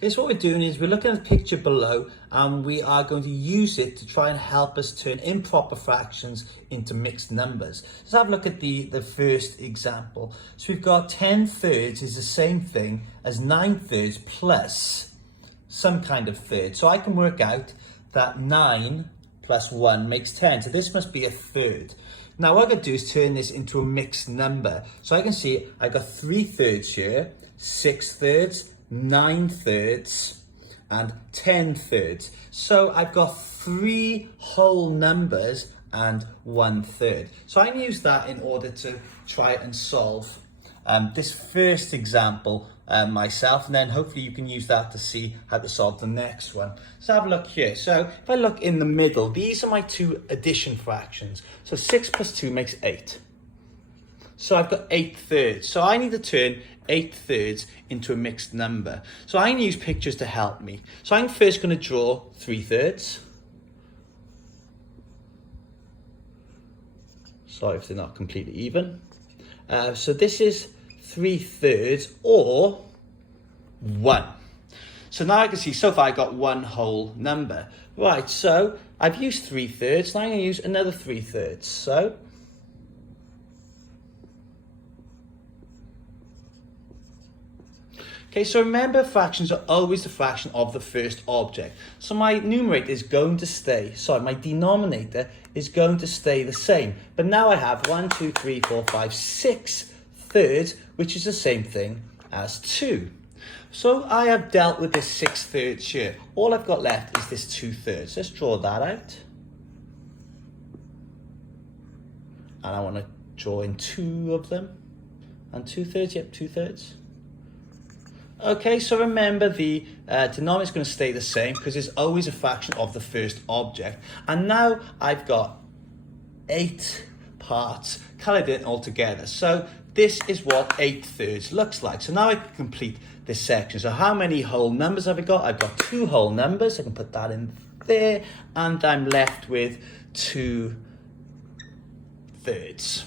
Okay, so what we're doing is we're looking at the picture below and we are going to use it to try and help us turn improper fractions into mixed numbers. Let's have a look at the first example. So we've got 10 thirds is the same thing as 9 thirds plus some kind of third. So I can work out that 9 plus 1 makes 10. So this must be a third. Now what I'm going to do is turn this into a mixed number. So I can see I've got 3 thirds here, 6 thirds, 9 thirds and 10 thirds. So I've got 3 whole numbers and 1 third. So I can use that in order to try and solve this first example myself, and then hopefully you can use that to see how to solve the next one. So have a look here. So if I look in the middle, these are my two addition fractions. So 6 plus 2 makes 8. So I've got 8 thirds. So I need to turn 8 thirds into a mixed number. So I can use pictures to help me. So I'm first going to draw 3 thirds. Sorry if they're not completely even. So this is 3 thirds or 1. So now I can see so far I got one whole number. Right, so I've used 3 thirds. Now I'm going to use another 3 thirds. So okay, so remember fractions are always the fraction of the first object. So my numerator is going to stay, sorry, my denominator is going to stay the same. But now I have 1, 2, 3, 4, 5, 6 thirds, which is the same thing as 2. So I have dealt with this 6 thirds here. All I've got left is this 2 thirds. Let's draw that out. And I want to draw in 2 of them. And 2 thirds, yep, 2 thirds. Okay, so remember the denominator is going to stay the same because it's always a fraction of the first object. And now I've got 8 parts coloured in all together. So this is what 8 thirds looks like. So now I can complete this section. So how many whole numbers have I got? I've got 2 whole numbers. I can put that in there. And I'm left with 2 thirds.